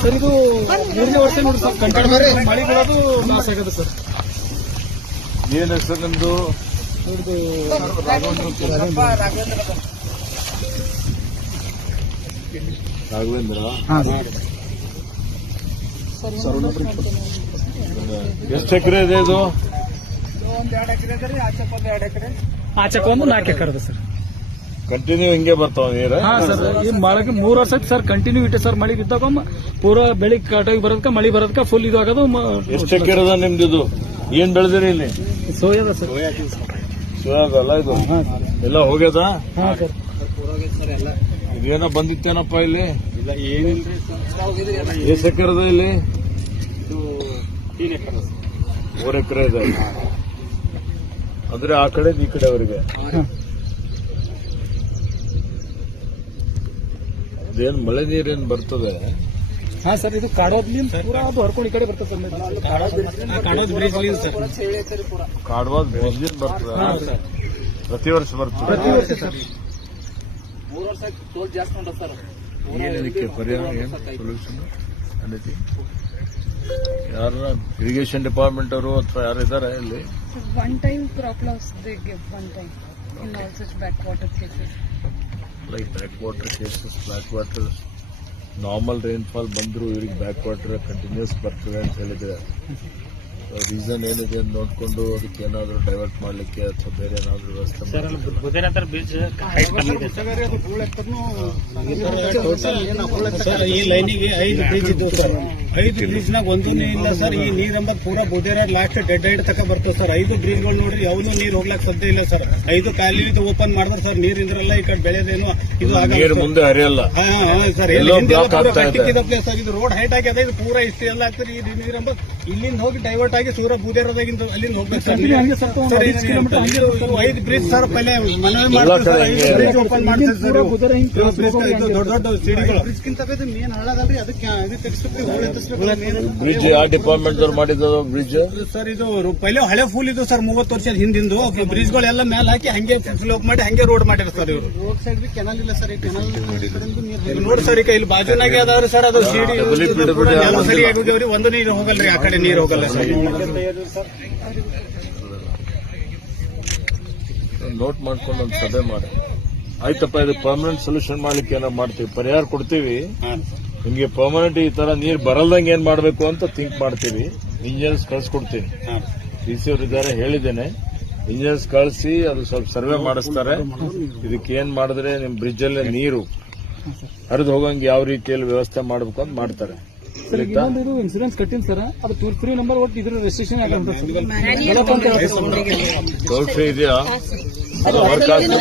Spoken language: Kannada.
ಸರ್ ಇದು 3ನೇ ವರ್ಷ ನೋಡಿ ಸರ್ ಕಂಟಿನ್ಯೂ ಮಳೆ ಬೀಳೋದು ಲಾಸ್ ಆಗಿದೆ ಸರ್. ಏನ್ ಹೆಸರು ನಿಮ್ದು? ರಾಘವೇಂದ್ರ. ಎಷ್ಟು ಎಕರೆ ಇದೆ ಇದು? ಆಚೆಗೆ ಒಂದು 4 ಎಕರೆ ಇದೆ ಸರ್. ಕಂಟಿನ್ಯೂ ಹಿಂಗೆ ಬರ್ತಾವ ನೀರು? ಹಾ ಸರ್, ಈ ಮಳೆಗೆ 3 ವರ್ಷ ಸರ್ ಕಂಟಿನ್ಯೂ ಇಟ್ಟೆ ಸರ್. ಮಳೆ ಇದ್ದಾಗ ಪೂರಾ ಬೆಳಿ ಕಟಾಗಿ ಬರೋದಕ್ಕೆ ಮಳೆ ಬರೋದಕ್ಕೆ ಫುಲ್ ಇದು ಆಗೋದು. ಎಷ್ಟು ಎಕರೆ ಅದ ನಿಮ್ದು? ಇದು ಏನ್ ಬೆಳೆದಿರಿ ಇಲ್ಲಿ? ಸೋಯಾದ ಸರ್. ಸೋಯಾದಲ್ಲ ಇದು? ಎಲ್ಲ ಹೋಗ್ಯದ? ಹಾ ಸರ್. ಇದೇನೋ ಬಂದಿತ್ತೇನಪ್ಪ ಇಲ್ಲಿ? ಎಷ್ಟು ಎಕರೆ ಅದ ಇಲ್ಲಿ? 3 ಎಕರೆ ಇದೆ. ಅಂದ್ರೆ ಆ ಕಡೆ ಈ ಕಡೆವರೆಗೆ. ಇದೇನು ಮಳೆ ನೀರೇನು ಬರ್ತದೆ? ಹಾ ಸರ್, ಇದು ಕಾಡೋದ್ಲಿಂದ ಪೂರಾ ಅದು ಹರ್ಕೊಂಡು ಈ ಕಡೆ ಬರ್ತದೆ ಸರ್. ಕಾಡೋದ್ ಬ್ರಿಡ್ಜ್ ಸರ್. ಕಾಡವಾದ ಬ್ರಿಡ್ಜ್ ಬರ್ತದೆ. ಪ್ರತಿ ವರ್ಷ ಬರ್ತದೆ. ಪ್ರತಿ ವರ್ಷ ಸರ್. 3 ವರ್ಷ ಟೋಲ್ ಜಾಸ್ತಿ ಉಂಟ ಸರ್. ಏನ್ ಇದಕ್ಕೆ ಪರಿಹಾರ, ಏನ್ ಸೊಲ್ಯೂಷನ್? ಯಾರ ಇರಿಗೇಷನ್ ಡಿಪಾರ್ಟ್ಮೆಂಟ್ ಅವರು ಅಥವಾ ಯಾರು ಇದಾರೆ ಇಲ್ಲಿ? One time crop loss they give one time in all such backwater cases. Like backwater cases, backwater normal rainfall ಬಂದ್ರು ಇವ್ರಿಗೆ ಬ್ಯಾಕ್ವಾಟರ್ ಕಂಟಿನ್ಯೂಸ್ ಬರ್ತದೆ ಅಂತ ಹೇಳಿದ್ರೆ ರೀಸನ್ ಏನಿದೆ ನೋಡ್ಕೊಂಡು ಅದಕ್ಕೆ ಏನಾದ್ರು ಡೈವರ್ಟ್ ಮಾಡ್ಲಿಕ್ಕೆ ಅಥವಾ ಬೇರೆ ಏನಾದ್ರು ವ್ಯವಸ್ಥೆ ಸರ್. ಈ ಲೈನಿಗೆ 5 ಬ್ರಿಡ್ಜ್ ಇದ್ದು ಸರ್. 5 ಬ್ರಿಡ್ಜ್ನಾಗ ಒಂದೂ ಇಲ್ಲ ಸರ್. ಈ ನೀರಂಬದ್ ಪೂರಾ ಬುದೇರ ಲಾಸ್ಟ್ ಡೆಡ್ ಹೈಡ್ ತಕ ಬರ್ತದೆ ಸರ್. 5 ಬ್ರಿಡ್ಜ್ಗಳು ನೋಡ್ರಿ, ಯಾವನು ನೀರ್ ಹೋಗ್ಲಾಕ್ ಸಾಧ್ಯ ಇಲ್ಲ ಸರ್. 5 ಕಾಲಿ ಓಪನ್ ಮಾಡಿದ್ರೆ ಸರ್ ನೀರ್ ಇಂದ್ರಲ್ಲ ಈ ಕಡೆ ಬೆಳೆದೇನು ಇದು ನೀರು ಮುಂದೆ ಹರಿಯಲ್ಲ ಸರ್. ಪ್ಲೇಸ್ ಆಗಿದೆ, ರೋಡ್ ಹೈಟ್ ಆಗಿದೆ. ಇದು ಪೂರಾ ಇಷ್ಟು ಎಲ್ಲ ಆಗ್ತದೆ. ಈ ನೀರಂಬದ್ ಇಲ್ಲಿಂದ ಹೋಗಿ ಡೈವರ್ಟ್ ಆಗಿ ಸೂರ ಬುದೇರದಾಗಿಂದ ಅಲ್ಲಿಂದ ಹೋಗ್ಬೇಕು ಸರ್. 5 bridge sir. ಪಹಲೆ ಮನವಿ ಮಾಡ್ತಾರೆ ಸರ್, ಬ್ರಿಡ್ಜ್ ಓಪನ್ ಮಾಡ್ತಾರೆ ಸರ್. ದೊಡ್ಡ ದೊಡ್ಡ ಸಿಡಿಗಳು ಬ್ರಿಡ್ಜ್ಗಿಂತ ಮೇನ್ ಹಾಳಾಗಲ್ರಿ. ಅದಕ್ಕೆ ಬ್ರಿಡ್ಜ್ ಯಾವ ಡಿಪಾರ್ಟ್ಮೆಂಟ್ ದವ್ರು ಮಾಡಿದ್ರು ಬ್ರಿಡ್ಜ್ ಸರ್? ಇದು ಪಹಲೆ ಹಳೆ ಫುಲ್ ಇದು ಸರ್. 30 ವರ್ಷದ ಹಿಂದಿಂದು ಬ್ರಿಡ್ಜ್ಗಳೆಲ್ಲ ಮೇಲೆ ಹಾಕಿ ಹಂಗೆ ಸ್ಲೋಪ್ ಮಾಡಿ ಹಂಗೆ ರೋಡ್ ಮಾಡಿರ ಸರ್. ಇವರು ರೋಡ್ ಸೈಡ್ ಕೆನಲ್ ಇಲ್ಲ ಸರ್. ಈ ಕೆನಲ್ ನೋಡಿ ಸರ್, ಈಗ ಇಲ್ಲಿ ಬಾಜುನಾಗೆ ಅದಾವ್ರಿ ಸರ್. ಅದು ಸಿಡಿ ಎಲ್ಲ ಸರಿ ಆಗಿದ್ದೇವ್ರಿ. ಒಂದು ನೀರು ಹೋಗಲ್ರಿ, ಆ ಕಡೆ ನೀರು ಹೋಗಲ್ಲ ಸರ್. ನೋಟ್ ಮಾಡ್ಕೊಂಡು ಒಂದು ಸಭೆ ಮಾಡಿ ಆಯ್ತಪ್ಪ, ಇದು ಪರ್ಮನೆಂಟ್ ಸೊಲ್ಯೂಷನ್ ಮಾಡ್ಲಿಕ್ಕೆ ಏನೋ ಮಾಡ್ತೀವಿ, ಪರಿಹಾರ ಕೊಡ್ತೀವಿ ನಿಮ್ಗೆ. ಪರ್ಮನೆಂಟ್ ಈ ತರ ನೀರ್ ಬರಲ್ದಂಗೆ ಏನ್ ಮಾಡ್ಬೇಕು ಅಂತ ಥಿಂಕ್ ಮಾಡ್ತೀವಿ. ಇಂಜಿನಿಯರ್ಸ್ ಕಳ್ಸಿಕೊಡ್ತೀನಿ. ಡಿಸಿ ಅವರು ಇದ್ದಾರೆ, ಹೇಳಿದ್ದೇನೆ. ಇಂಜಿನಿಯರ್ಸ್ ಕಳಿಸಿ ಅದು ಸ್ವಲ್ಪ ಸರ್ವೆ ಮಾಡಿಸ್ತಾರೆ. ಇದಕ್ಕೆ ಏನ್ ಮಾಡಿದ್ರೆ ನಿಮ್ ಬ್ರಿಡ್ಜ್ ಅಲ್ಲೇ ನೀರು ಹರಿದು ಹೋಗಂಗೆ ಯಾವ ರೀತಿಯಲ್ಲಿ ವ್ಯವಸ್ಥೆ ಮಾಡಬೇಕು ಅಂತ ಮಾಡ್ತಾರೆ. ಇದು ಇನ್ಸೂರೆನ್ಸ್ ಕಟ್ಟಿನ ಸರ್. ಅದು ಟೋಲ್ ಫ್ರೀ ನಂಬರ್ ಒಟ್ಟು ಇದ್ರ ರೆಸ್ಟ್ರಿಕ್ಷನ್ ಆಗಂತ ಟೋಲ್ ಫ್ರೀ ಇದೆಯಾ? ಅದು ವರ್ಕ್ ಆಗ್ತದೆ.